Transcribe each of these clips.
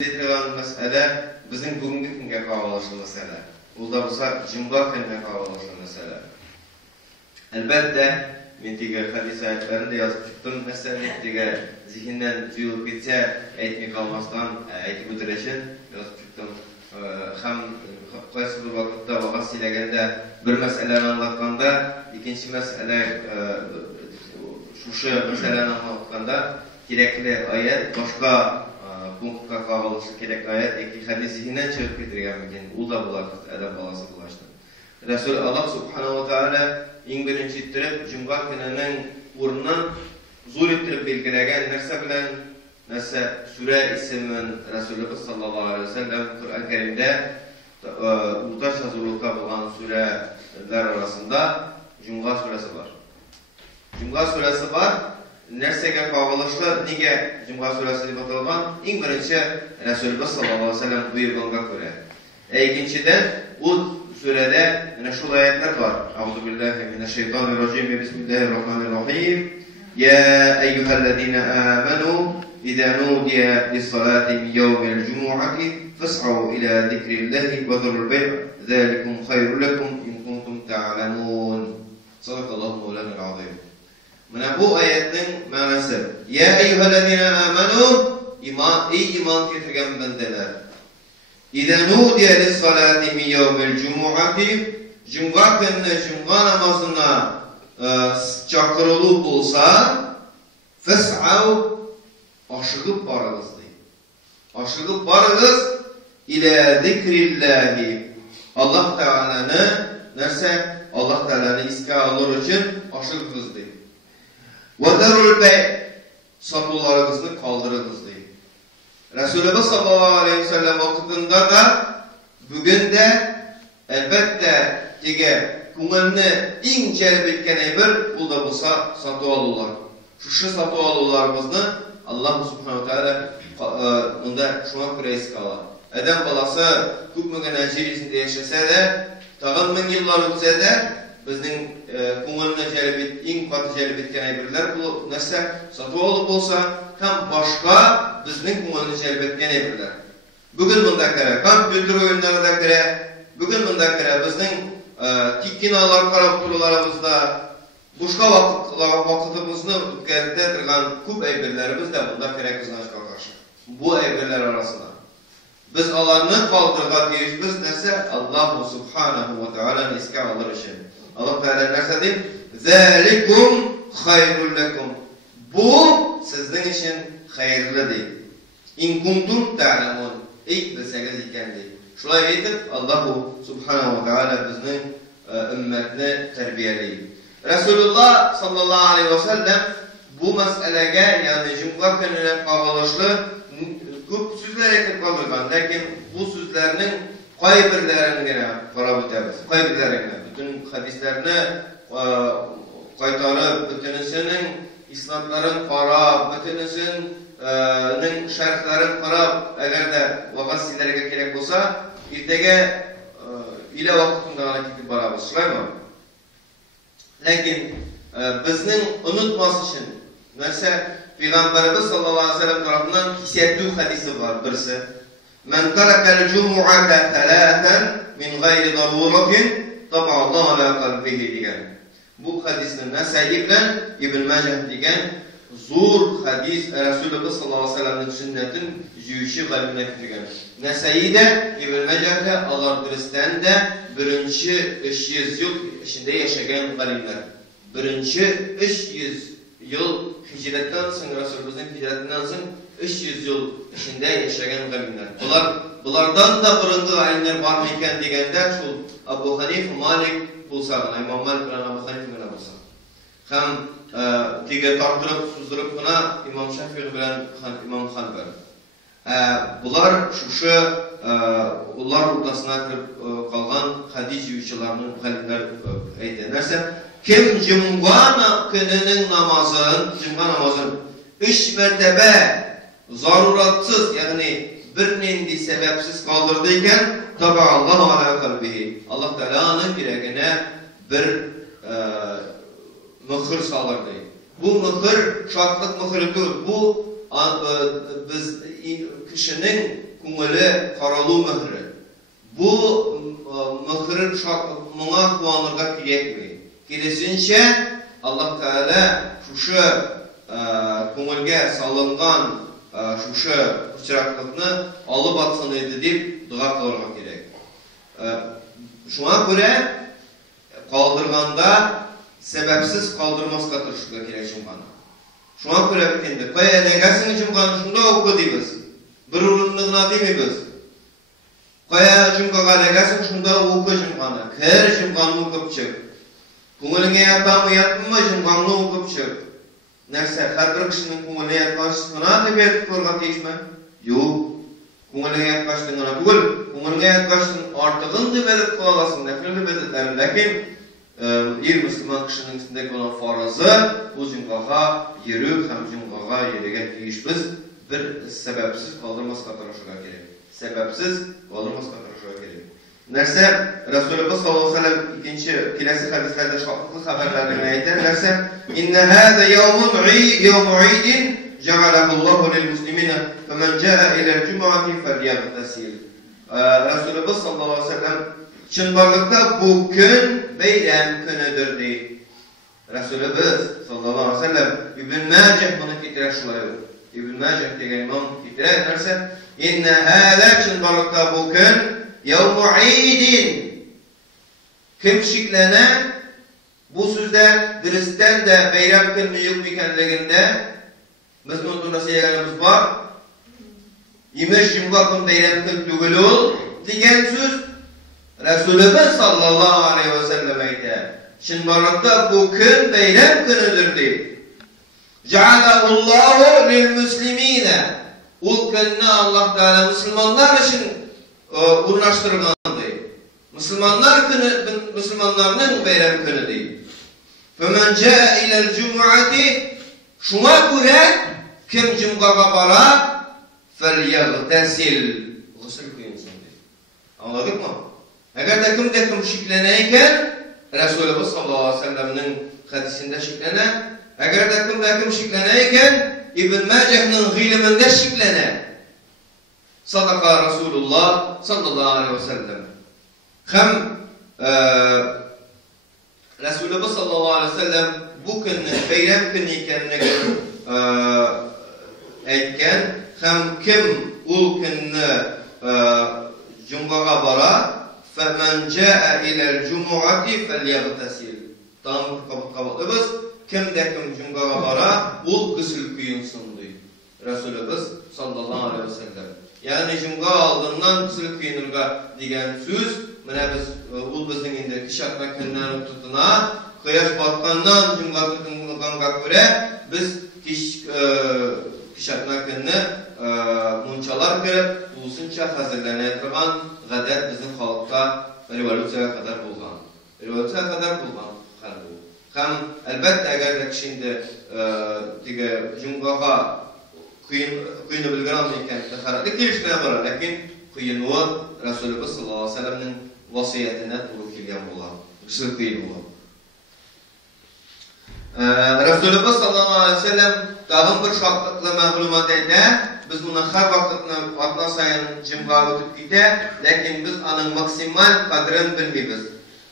Edilen mesele bizim bugünkü günge kavgalaşan mesele. Bu da olsa cumba gününe kavgalaşan mesele. Elbette mintige hadis ayetlerinde yazıp çıktım. Mesela mintige zihninden duyulup gitse etmek almasından ayeti bitireşin yazıp çıktım. Hem qaysı bir vakitte vakası ilegende bir meseleyi anlatkanda ikinci mesele şu meseleyi anlatkanda gerekli ayet başka punktka kavgalışı gerekli ayet iki hadis zihninden çıkıp getirgen mümkün. O da bular adam balası bulaştı. Resul Allah subhanahu wa ta'ala en birinci ittirip Cumhur gününün uğrundan zor ittirip belgilegen nerse bilen nese Sure ismin Resulullah sallallahu aleyhi ve sellem Kur'an-ı Kerim'de Utaş hazırlıkta bulan sureler arasında Cumhur suresi var. Cumhur suresi var. Nersege kavgalaşlar nige Cumhur suresi diye atılgan en birinci Resulullah sallallahu aleyhi ve sellem buyurganга göre. İkinciden bu surede şu ayetler var. Euzubillahimineşşeytanirracim. Bismillahirrahmanirrahim. Ya eyyühellezine amenu İzâ nudiye lissalâti min yevmil cumu'ati fes'av ila zikrillahi ve zurul bey' zâlikum hayrun lekum in kuntum ta'lemûn. Sadakallahu mevlanel azim. Mana bu ayetin manası. Ya eyyühellezine amenu ey iman getirgen bendeler. İzâ nudiye lissalâti min yevmil cumu'ati Cuma gününe Cuma namazına çakırılıp olsa fes'av aşıgıp barınız deyip. Aşıgıp barınız ila zikrillahi. Allah Teala'nı nerse Allah Teala'nı iske alır için aşıgınız deyip. Ve derul bey satılarınızı kaldırınız deyip. Resulullah sallallahu aleyhi ve sellem vaktinde da bugün de elbette tige kumulni en celb etken bir bu da bulsa satı alırlar. Şu satı alırlarımızı Allah subhanahu teala bunda şuna göre iskala. Adam balası köpmegen ecrisinde yaşasa da tağın min yıllar ötse de bizning ko'ngilni en qattiq jalb etgan birler bu narsa sotib olib bo'lsa ham boshqa bizning ko'ngilni jalb etgan birler. Bugun bunda kira kompyuter o'yinlarida kira, bugun bunda kira bizning kinolar qarab turularimizda boshqa vaqtimizni o'tkazib turgan ko'p ayblarimiz de bunda kerak kızınçka karşı. Bu ayblar arasında. Biz Allah'ını kaldırgan deyişimiz neyse Allah subhanahu ve teala'nın iske alır için. Allah Teala nerse deyip zâlikum hayrun lekum. Bu sizin için hayırlı değil. İn kuntum ta'lemun. İlk bilseniz iken değil. Şuraya edip Allah subhanahu ve teala bizning ümmetini terbiyeleyip. Resulullah sallallahu aleyhi ve sellem bu meselege yani Cumhur gününe kavgalaşlı köp sözler ekip kaldırgan. Lakin bu sözlerinin kaybirlerini gene karab ötemiz. Kaybirlerini, bütün hadislerini kaytarıp, bütünüsünün isnatların karab, bütünüsünün şartların karab, eğer de vakit sizlerine gerek olsa, irtege ile vakitinde anakitip barabız. Şulay mı? Lakin bizning unutmas için mesela Peygamberimiz sallallahu aleyhi ve sellem tarafından hissettiği hadisi var birisi. Men terakal cumu'ata thalathan min gayri daruratin taba'allahu ala kalbihi diyen. Bu hadisinin Nesai bilen İbn Majah diyen zor hadis Resulullah sallallahu aleyhi ve sellem'in sünnetin jüyüşü kalbine kütügen. Nesai'de İbn Majah'da Allah Christen de birinci 300 yıl içinde yaşayan galimler. Birinci 300 yıl hicretten sonra Resulullah'ın hicretinden sonra 300 yıl içinde yaşayan galimler. Bulardan da birinci alimler var mı iken degende şu Abu Hanif, Malik bulsa, İmam Malik bilen Abu Hanif bilen bulsa. Hem tige tartırıp, suzdurıp buna İmam Şafii bilen İmam Hanbel. Bular ular ortasına kalgan hadis yuyucularının galimler eydenlerse kim Cuma gününün namazın 3 mertebe zaruratsız yani bir nendi sebepsiz kaldırdıyken tabi Allah ala kalbihi Allah Teala'nın yüreğine bir mühür salırdı. Bu mühür şartlık mühür değil. Bu biz kişinin күңеле каралу мөхре. Бу мөхре моңа куанырга кирәкми. Киресенчә, Аллаһ Таала шушы күңелгә салынган шушы учраклыкны алып атсын иде дип дуа кылырга кирәк. Шуңа күрә калдырганда сәбәпсез калдырмаска тырышырга кирәк шуңганы. Шуңа күрә бит инде кая дәгәсен шуңганы шунда уку дибез. Bir urunni gina demeybiz. Kaya jumgaga dägäsiň şunda uku jumgany. Her jumgany ukup çyk. Köňüliňe ýatamy ýatmy jumgany ukup çyk. Näse her bir kişiniň köňüline ýatmaşyna debet görge teýişme? Ýok. Köňüline ýatmaşdygyna tugul, köňüline ýatmaşdyň artygyn debet galasyň, näfili bedetler. Lakin ir müslüman kişiniň üstünde bolan farazy bu jumgaga ýeri hem jumgaga ýerige teýişmiz. Bir sebepsiz kaldırmaska tırışıga gerek. Sebepsiz kaldırmaska tırışıga gerek. Nerse Resulullah sallallahu aleyhi ve sellem ikinci kilesi hadislerde şartlı haberlerine ayetler. Nerse inne hâze yevmu idin cealehullahu lil muslimine femen câe ilel cum'ati felyagtasil. Resulullah sallallahu aleyhi ve sellem çınbarlıkta bu gün beylem günüdür deyip. Resulullah sallallahu aleyhi ve sellem İbn Macah bunu getirir şulayı. İbn Macah degan imam getirir narsa inna hâzâ çınbarlıkta bu gün yevmu idin. Kim şiklene bu sözde Hristiyan da bayram günü yok ekanliginde biz bunu nasıl yeganimiz var? Yemiş jumga kun bayram günü tugul ol degan söz Resulullah sallallahu aleyhi ve sellem aytdi. Çınbarlıkta bu gün bayram günüdür deyip. Cealehullahu lil muslimine. Ul günni Allah Teala Müslümanlar için urnaştırgandı. Müslümanların bayram günü değil. Femen câe ilel cum'ati. Şuna göre kim cumgaga bara felyagtasil. Gusül kıyımsın deyip. Anladık mı? Eğer de kim şikleneyken Resulullah sallallahu aleyhi ve sellem'nin hadisinde şiklene. Eğer de kim şikleneyken İbn Macah'nın gilminde şiklene. Sadaka Resulullah sallallahu aleyhi ve sellem. Hem Resulullah sallallahu aleyhi ve sellem bu günün bayram günü ekenini aytgan. Hem kim ul günni jumgaga bara femen câe ilel cum'ati felyagtasil. Tamam kapatıbız. Kim de kim jumgaga bara ul gusül kıyınsın deyip. Resulullah sallallahu aleyhi ve sellem. Yani jumga aldığından gusül kıyınırga degen söz mene biz ul bizning indi kişatma günden tutuna quyosh botgandan jumga tutulganga göre biz kişatma günni munchalar kirib ulusuncha hazırlanay turgan gadat bizning xalqqa revolyutsiyaga qadar bo'lgan. Hem elbette eğer de kişinde jumgaga kıyını bilgen almayken teharatlı kirişkine var. Lakin kıyınığı Resulullah sallallahu aleyhi ve sellem'nin vasiyetine doğru kilgen bulan. Kısır kıyın bulan. Resulullah sallallahu aleyhi ve sellem dağın bir şartlıklı məlumat edə. Biz buna her vaxtını atla sayın jumgaga ötüp gide. Lakin biz anın maksimal kadrını bilmeyiz.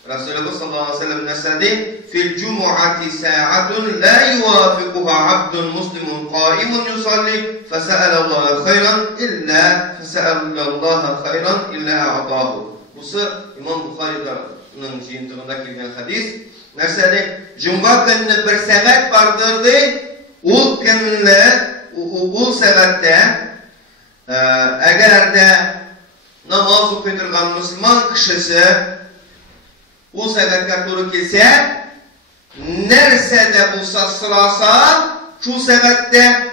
Resulullah sallallahu aleyhi ve sellem nesedi fil cumu'ati sa'atun la yuwafiquha abdun muslimun qaimun yusalli fesa'alallaha khayran illa a'tahu. Busu İmam Bukhari'nin jiyintığında kelgen hadis. Nesedi jumga günü bir saat bardır de ul günle ul saatte eğer de namaz okuyturgan Müslüman kişisi o sebepler doğru kelse, nersede bulsa sırasa, şu sebepte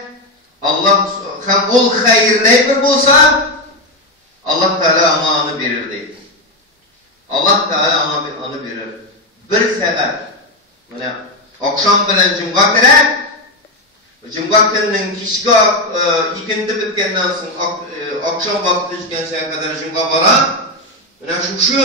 Allah hem ol hayırlı bulsa, Allah Teala ona anı verir deyip. Allah Teala ona anı verir. Bir sebep, yani akşam bilen cumga gerek, cumga gününün kişki ikindi bitkenden soň akşam vakti geçene kadar cumga bara, yani şu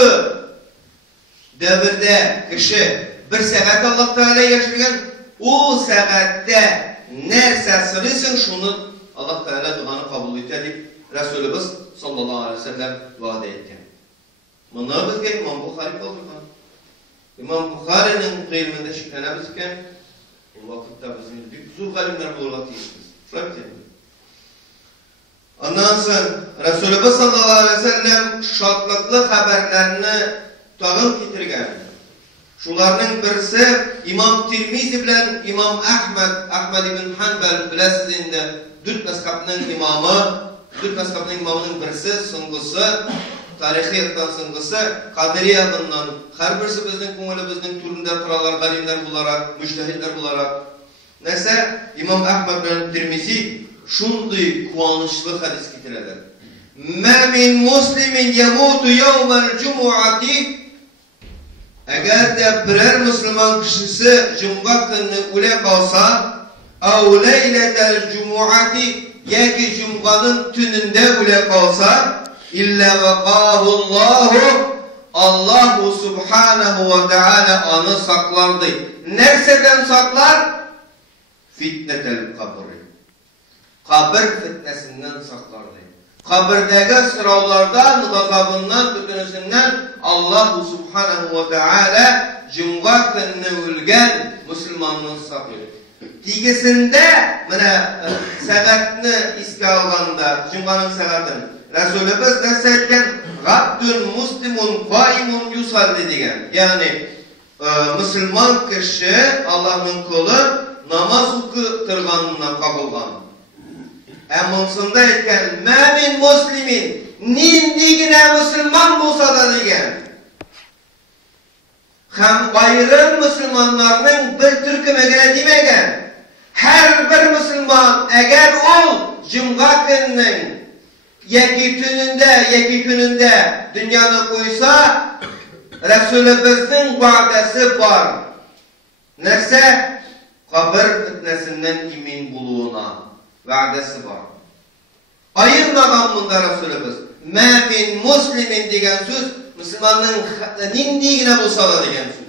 devirde kişi bir saat Allah Teala yaşayan o saatte nerse sırısın şunu Allah Teala duanı kabul eder deb Resulümüz sallallahu aleyhi ve sellem duada etken. Buna bizge İmam Bukhari kaldırgan. İmam Bukhari'nin ilminde şüphelenemiz iken o vakitte bizim büyük zor alimler bulurlar tiyişimiz. Ondan sonra Resulümüz sallallahu aleyhi ve sellem şatlıklı haberlerini tağım getirgen. Şularının birisi İmam Tirmizi bilen İmam Ahmed ibn Hanbel bilesizliğinde Dört mezhebinin imamının birisi, sıngısı, tarihi yıldan sıngısı, Kadiriye adından, her birisi bizden ko'nglimizning turunda turalar, galimler bularak, müştehidler bularak. Neyse, İmam Ahmed ibn Tirmizi şunday kuvançlı hadis getirdiler. "Ma min muslimin yamutu yawmal cumuati" Eğer de birer Müslüman kişisi Cuma günü öle kalsa, "Ev leyletel cumuati" ya ki Cuma'nın tününde öle kalsa, "İlla vekahullahu" Allahu Subhanahu ve Teala onu saklardı. Nereden saklar? Fitnetel kabri. Kabir fitnesinden saklardı. Kabirdeki sıravlardan, gazabından, bütünüsünden Allahu Subhanahu ve Teala Cuma günü ölgen Müslümanlığı saklıyor. Digisinde sebebini iske alganda, Cuma'nın sebebini Resulümüz ne söylerken "Gabdun muslimun qaimun yusalli" degen. Yani Müslüman kişi Allah'ın kulu namaz kılgandığına kabulgan. Emunsunda etken "Ma min muslimin" nindigine Müslüman bulsa da degen. Hem ayrı Müslümanlarının bir türkümüne demegen. Her bir Müslüman eğer ol Cuma gününün yeki gününde dünyanı koysa Resulümüzün vaadesi var. Neyse kabir fitnesinden emin buluğuna vaadesi var. Ayırmadan bunda Resulümüz "Ma min muslimin" degen söz Müslümanın nindigine bulsa da degen söz.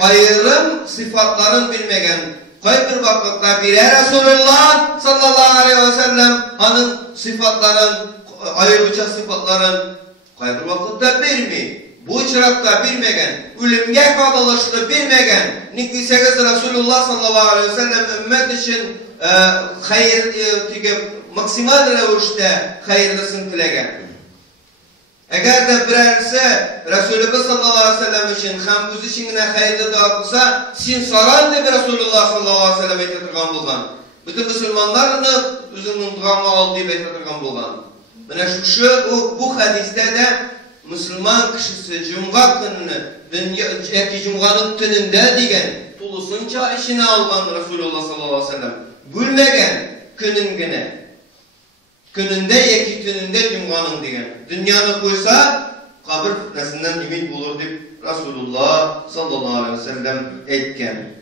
Ayrım sıfatların bilmegen koy bir vakıfta bile Resulullah sallallahu aleyhi ve sellem onun sıfatların, ayrıca sıfatların koy bir vakıfta bilmi. Bu çırakta bilmegen, ölümge kalışını bilmegen, nikliseniz Resulullah sallallahu aleyhi ve sellem ümmet için hayır, maksimal revuşta hayırlısını tilegen. Eğer de birerse Resulullah sallallahu aleyhi ve sellem için hem öz için hayırlı dua kılsa, sin saran diye Resulullah sallallahu aleyhi ve sellem ettirgan bulgan. Bütün Müslümanlar özünün duamı aldığı ettirgan bulgan. Bu hadiste de Müslüman kişisi Cuma gününü, Cuma'nın tününde degen, tulusunca işine algan Resulullah sallallahu aleyhi ve sellem. Bülmegen günün güne. Gününde yeki tününde Cuma'nın degen. Dünyanı koysa kabir fitnesinden emin bulur deyip Resulullah sallallahu aleyhi ve sellem etken.